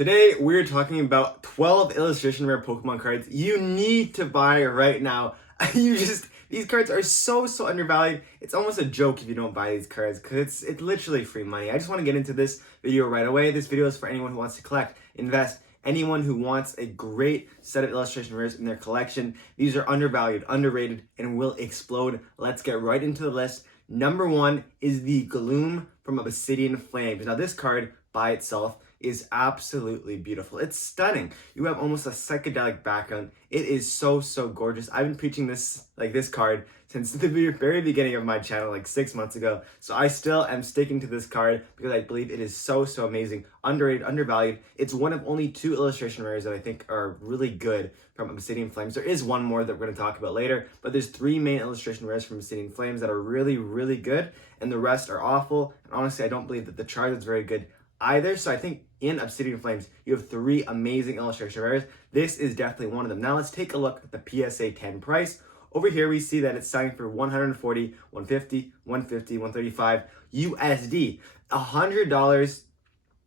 Today, we're talking about 12 illustration rare Pokemon cards you need to buy right now. These cards are so undervalued. It's almost a joke if you don't buy these cards because it's literally free money. I just want to get into this video right away. This video is for anyone who wants to collect, invest, anyone who wants a great set of illustration rares in their collection. These are undervalued, underrated, and will explode. Let's get right into the list. Number one is the Gloom from Obsidian Flames. Now this card by itself is absolutely beautiful. It's stunning. You have almost a psychedelic background. It is so gorgeous. I've been preaching this card since the very beginning of my channel, like 6 months ago. So I still am sticking to this card because I believe it is so amazing, underrated, undervalued. It's one of only 2 illustration rares that I think are really good from Obsidian Flames. There is one more that we're going to talk about later, but there's 3 main illustration rares from Obsidian Flames that are really good, and the rest are awful. And honestly, I don't believe that the Charizard's very good either. So I think in Obsidian Flames, you have 3 amazing illustration rares. This is definitely one of them. Now let's take a look at the PSA 10 price. Over here, we see that it's selling for $140, $150, $150, $135 USD. $100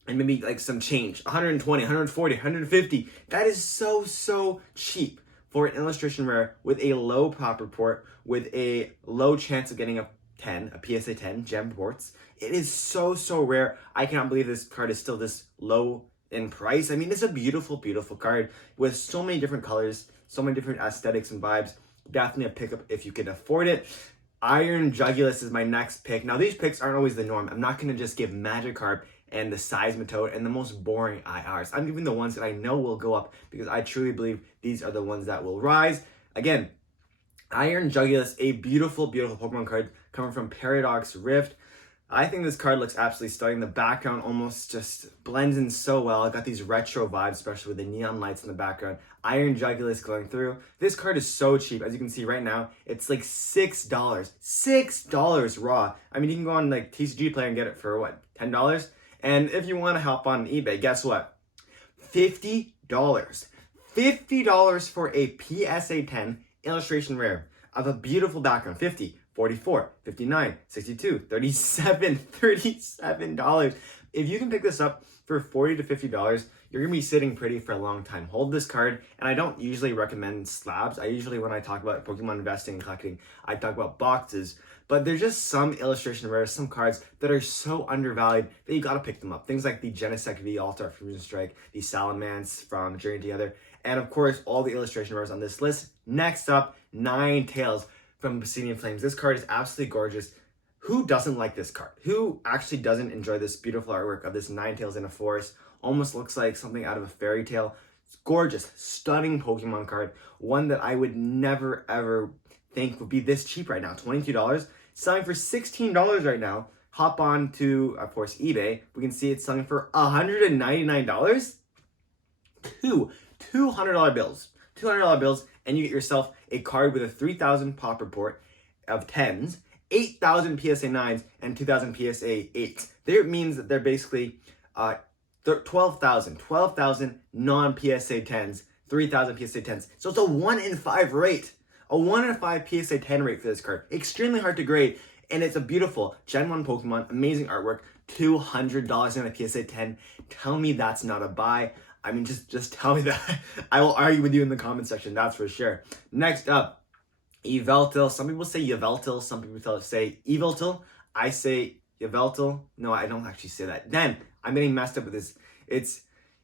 and maybe like some change. $120, $140, $150. That is so cheap for an illustration rare with a low pop report, with a low chance of getting a PSA 10 gem ports. It is so rare. I cannot believe this card is still this low in price. I mean, it's a beautiful card with so many different colors, so many different aesthetics and vibes. Definitely a pickup if you can afford it. Iron Jugulus is my next pick. Now, these picks aren't always the norm. I'm not going to just give Magikarp and the Seismitoad and the most boring IRs. I'm giving the ones that I know will go up because I truly believe these are the ones that will rise. Again, Iron Jugulus, a beautiful Pokemon card coming from Paradox Rift. I think this card looks absolutely stunning. The background almost just blends in so well. I got these retro vibes, especially with the neon lights in the background. Iron Jugulus going through. This card is so cheap. As you can see right now, it's like $6. $6 raw. I mean, you can go on like TCG Player and get it for what, $10? And if you want to hop on eBay, guess what? $50. $50 for a PSA 10 illustration rare of a beautiful background. 50, 44, 59, 62, 37, $37. If you can pick this up for $40 to $50, you're gonna be sitting pretty for a long time. Hold this card, and I don't usually recommend slabs. I usually, when I talk about Pokemon investing and collecting, I talk about boxes. But there's just some illustration rares, some cards that are so undervalued that you gotta pick them up. Things like the Genesect V All-Star Fusion Strike, the Salamence from Journey Together, and of course, all the illustration rares on this list. Next up, Ninetales from Obsidian Flames. This card is absolutely gorgeous. Who doesn't like this card? Who actually doesn't enjoy this beautiful artwork of this Ninetales in a forest? Almost looks like something out of a fairy tale. It's gorgeous, stunning Pokemon card. One that I would never ever think would be this cheap right now. $22. Selling for $16 right now. Hop on to, of course, eBay. We can see it's selling for $199. $200 bills. $200 bills, and you get yourself a card with a 3,000 pop report of 10s, 8,000 PSA 9s, and 2,000 PSA 8s. That means that they're basically 12,000 non-PSA 10s, 3,000 PSA 10s. So it's a 1 in 5 rate. A 1 in 5 PSA 10 rate for this card. Extremely hard to grade, and it's a beautiful Gen 1 Pokemon, amazing artwork, $200 in a PSA 10. Tell me that's not a buy. I mean, just tell me that. I will argue with you in the comment section, that's for sure. Next up, Yveltal. Some people say Yveltal, some people say Yveltal. I say Yveltal. No, I don't actually say that. Then, I'm getting messed up with this. It's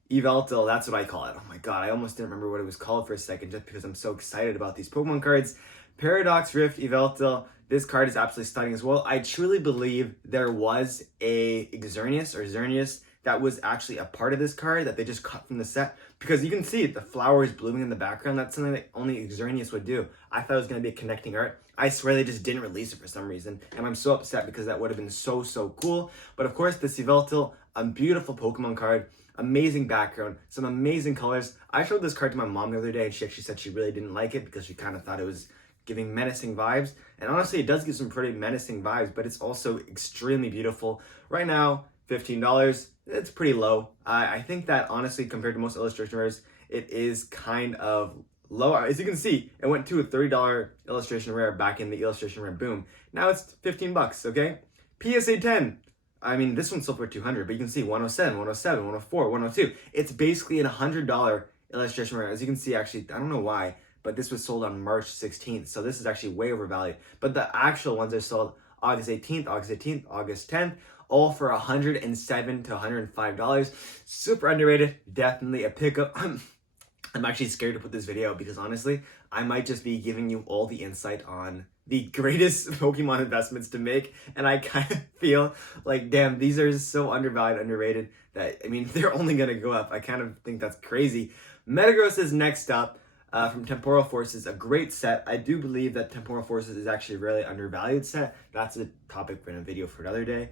Yveltal, that's what I call it. Oh my god, I almost didn't remember what it was called for a second just because I'm so excited about these Pokemon cards. Paradox Rift, Yveltal. This card is absolutely stunning as well. I truly believe there was a Xerneas that was actually a part of this card that they just cut from the set, because you can see the flowers blooming in the background. That's something that only Xerneas would do. I thought it was going to be a connecting art. I swear they just didn't release it for some reason, and I'm so upset because that would have been so cool. But of course, this Yveltal, a beautiful Pokemon card, amazing background, some amazing colors. I showed this card to my mom the other day, and she actually said she really didn't like it because she kind of thought it was giving menacing vibes. And honestly, it does give some pretty menacing vibes, but it's also extremely beautiful. Right now, $15. It's pretty low. I think that honestly, compared to most illustration rares, it is kind of low. As you can see, it went to a $30 illustration rare back in the illustration rare boom. Now it's $15, okay? PSA 10, I mean, this one's sold for 200, but you can see 107, 107, 104, 102. It's basically an $100 illustration rare. As you can see, actually, I don't know why, but this was sold on March 16th, so this is actually way overvalued. But the actual ones are sold August 18th, August 18th, August 10th, all for $107 to $105. Super underrated, definitely a pickup. I'm actually scared to put this video out because honestly, I might just be giving you all the insight on the greatest Pokemon investments to make, and I kind of feel like, damn, these are so undervalued, underrated, that, I mean, they're only going to go up. I kind of think that's crazy. Metagross is next up from Temporal Forces, a great set. I do believe that Temporal Forces is actually a really undervalued set. That's a topic for a video for another day.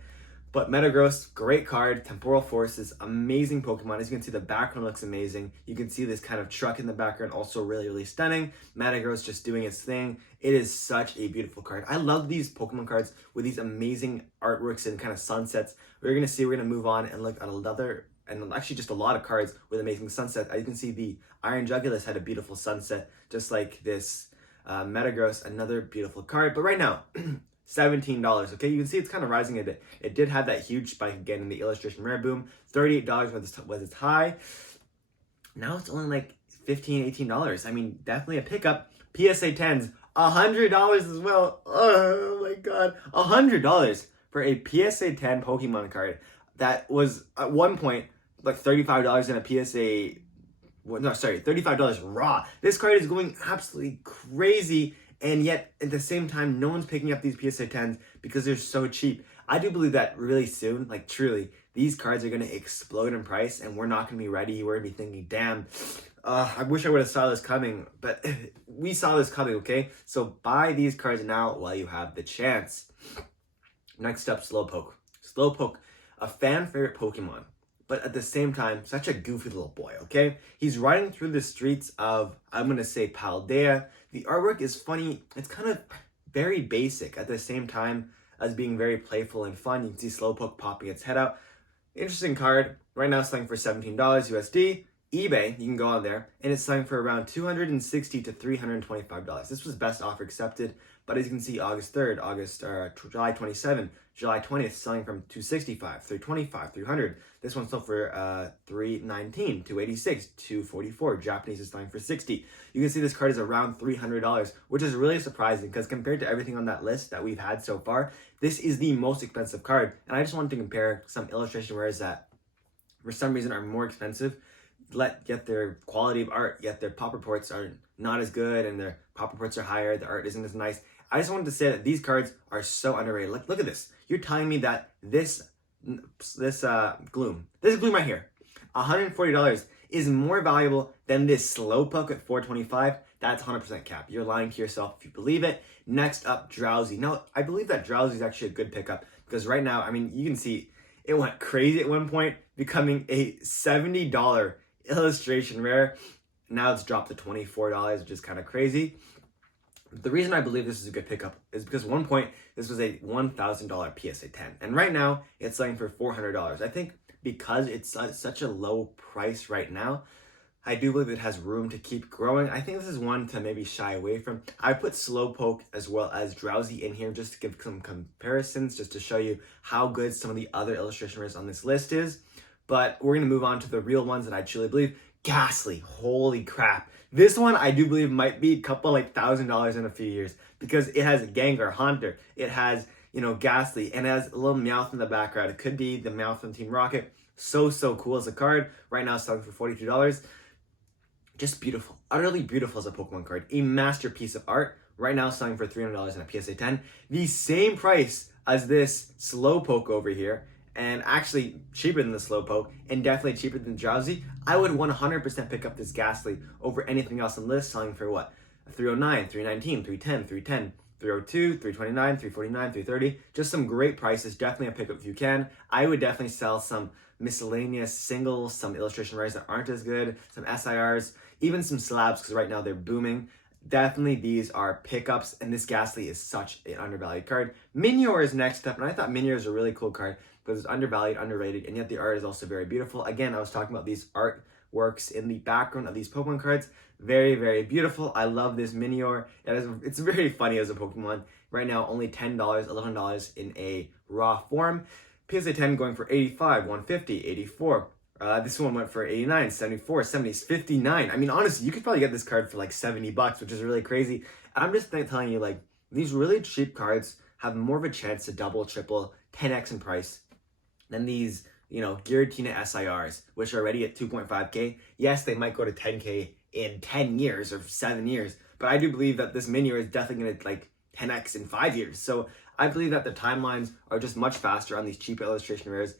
But Metagross, great card. Temporal Forces, amazing Pokemon. As you can see, the background looks amazing. You can see this kind of truck in the background, also really, really stunning. Metagross just doing its thing. It is such a beautiful card. I love these Pokemon cards with these amazing artworks and kind of sunsets. We're going to move on and look at another, and actually just a lot of cards with amazing sunsets. As you can see, the Iron Jugulus had a beautiful sunset, just like this Metagross, another beautiful card. But right now, $17. Okay, you can see it's kind of rising a bit. It did have that huge spike again in the illustration rare boom. $38 was its high. Now it's only like $15, $18. I mean, definitely a pickup. PSA 10s, $100 as well. Oh my god, $100 for a PSA 10 Pokemon card that was at one point like $35 in a PSA. Well, no, sorry, $35 raw. This card is going absolutely crazy. And yet, at the same time, no one's picking up these PSA 10s because they're so cheap. I do believe that really soon, like truly, these cards are going to explode in price and we're not going to be ready. We're going to be thinking, damn, I wish I would have saw this coming. But we saw this coming, okay? So buy these cards now while you have the chance. Next up, Slowpoke. Slowpoke, a fan favorite Pokemon, but at the same time, such a goofy little boy, okay? He's riding through the streets of, I'm going to say, Paldea. The artwork is funny. It's kind of very basic at the same time as being very playful and fun. You can see Slowpoke popping its head out. Interesting card. Right now it's selling for $17 USD. eBay, you can go on there, and it's selling for around $260 to $325. This was best offer accepted, but as you can see, August 3rd, July 27th, July 20th, selling from $265, $325, $300. This one sold for $319, $286, $244. Japanese is selling for $60. You can see this card is around $300, which is really surprising because compared to everything on that list that we've had so far, this is the most expensive card. And I just wanted to compare some illustration rares that for some reason are more expensive, yet their quality of art, yet their pop reports are not as good and their pop reports are higher, the art isn't as nice. I just wanted to say that these cards are so underrated. Look at this. You're telling me that this Gloom right here, $140 is more valuable than this Slowpoke at $425? That's 100% cap. You're lying to yourself if you believe it. Next up, Drowsy. Now, I believe that Drowsy is actually a good pickup because right now, I mean, you can see it went crazy at one point, becoming a $70 illustration rare. Now it's dropped to $24, which is kind of crazy. The reason I believe this is a good pickup is because at one point this was a $1,000 PSA 10, and right now it's selling for $400. I think because it's such a low price right now, I do believe it has room to keep growing. I think this is one to maybe shy away from. I put Slowpoke as well as Drowsy in here just to give some comparisons, just to show you how good some of the other illustration rares on this list is. But we're going to move on to the real ones that I truly believe. Gastly, holy crap. This one I do believe might be a couple like $1,000 in a few years because it has Gengar, Haunter, it has, Gastly, and it has a little Meowth in the background. It could be the Meowth from Team Rocket. So cool as a card. Right now it's selling for $42. Just beautiful, utterly beautiful as a Pokemon card. A masterpiece of art. Right now selling for $300 in a PSA 10. The same price as this Slowpoke over here, and actually cheaper than the Slowpoke, and definitely cheaper than Drowsy. I would 100% pick up this Gastly over anything else on the list, selling for what? $309, $319, $310, $310, $302, $329, $349, $330. Just some great prices. Definitely a pickup if you can. I would definitely sell some miscellaneous singles, some illustration rares that aren't as good, some SIRs, even some slabs, because right now they're booming. Definitely these are pickups, and this Gastly is such an undervalued card. Minior is next up, and I thought Minior is a really cool card because it's undervalued, underrated, and yet the art is also very beautiful. Again, I was talking about these artworks in the background of these Pokemon cards. Very, very beautiful. I love this Minior. It's very funny as a Pokemon. Right now, only $10, $11 in a raw form. PSA 10 going for 85, 150, 84. This one went for 89, 74, 70, 59. I mean, honestly, you could probably get this card for like $70, which is really crazy. I'm just telling you, like, these really cheap cards have more of a chance to double, triple, 10x in price than these, you know, Giratina SIRs, which are already at 2.5K. Yes, they might go to 10K in 10 years or 7 years, but I do believe that this mini is definitely going to like 10x in 5 years. So I believe that the timelines are just much faster on these cheap illustration rares,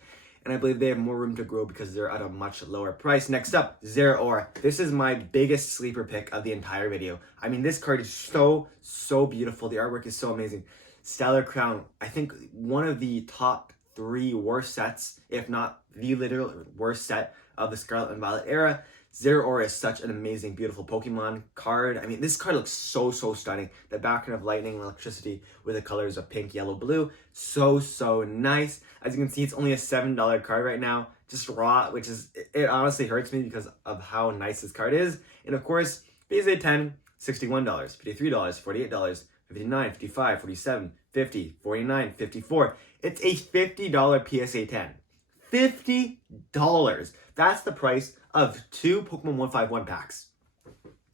and I believe they have more room to grow because they're at a much lower price. Next up, Zerora. This is my biggest sleeper pick of the entire video. I mean, this card is so beautiful. The artwork is so amazing. Stellar Crown, I think one of the top 3 worst sets, if not the literal worst set of the Scarlet and Violet era. Zerora is such an amazing, beautiful Pokemon card. I mean, this card looks so stunning. The background of lightning and electricity with the colors of pink, yellow, blue. So nice. As you can see, it's only a $7 card right now. Just raw, which is, it honestly hurts me because of how nice this card is. And of course, PSA 10, $61, $53, $48, $59, $55, $47, $50, $49, $54. It's a $50 PSA 10. $50. That's the price of 2 Pokemon 151 packs.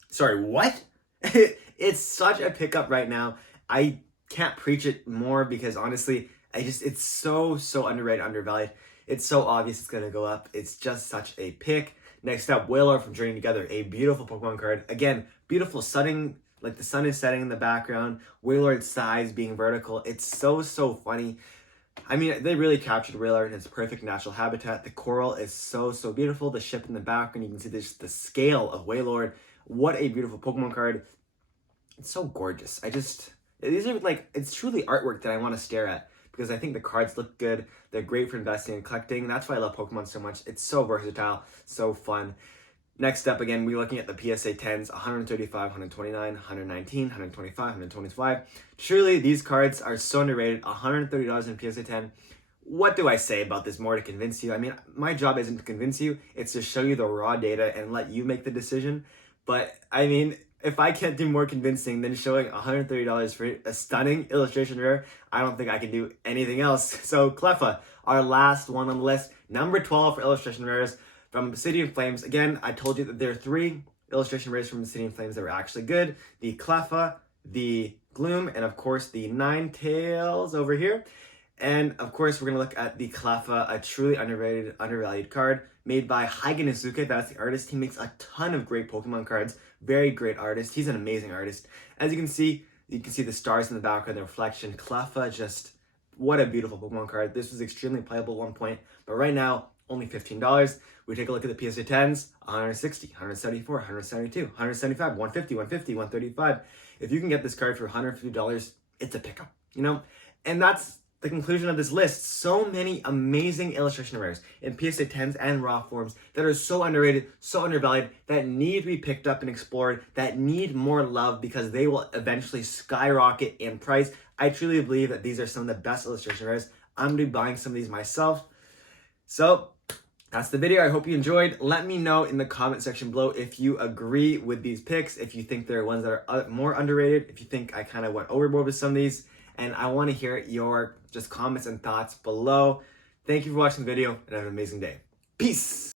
Sorry, what? It's such a pickup right now. I can't preach it more because honestly, it's so underrated, undervalued. It's so obvious it's gonna go up. It's just such a pick. Next up, Waylord from Journey Together, a beautiful Pokemon card. Again, beautiful setting, like the sun is setting in the background. Waylord's size being vertical. It's so funny. I mean, they really captured Waylord in its perfect natural habitat. The coral is so beautiful. The ship in the background, you can see this, the scale of Waylord. What a beautiful Pokemon card. It's so gorgeous. These are like, it's truly artwork that I want to stare at because I think the cards look good. They're great for investing and collecting. That's why I love Pokemon so much. It's so versatile, so fun. Next up, again, we're looking at the PSA 10s, 135, 129, 119, 125, 125. Truly, these cards are so underrated. $130 in PSA 10. What do I say about this more to convince you? I mean, my job isn't to convince you. It's to show you the raw data and let you make the decision. But, I mean, if I can't do more convincing than showing $130 for a stunning illustration rare, I don't think I can do anything else. So, Kafa, our last one on the list, number 12 for illustration rares. From Obsidian Flames, again, I told you that there are 3 illustration rares from Obsidian Flames that were actually good. The Kafa, the Gloom, and of course the Ninetales over here. And of course, we're going to look at the Kafa, a truly underrated, undervalued card made by Heigen Izuka. That's the artist. He makes a ton of great Pokemon cards. Very great artist. He's an amazing artist. As you can see the stars in the background, the reflection. Kafa, just what a beautiful Pokemon card. This was extremely playable at one point, but right now, only $15. We take a look at the PSA 10s, 160, 174, 172, 175, 150, 150, 135. If you can get this card for $150, it's a pickup, you know? And that's the conclusion of this list. So many amazing illustration rares in PSA 10s and raw forms that are so underrated, so undervalued, that need to be picked up and explored, that need more love because they will eventually skyrocket in price. I truly believe that these are some of the best illustration rares. I'm going to be buying some of these myself. So that's the video. I hope you enjoyed. Let me know in the comment section below if you agree with these picks, if you think there are ones that are more underrated, if you think I kind of went overboard with some of these, and I want to hear your just comments and thoughts below. Thank you for watching the video, and have an amazing day. Peace!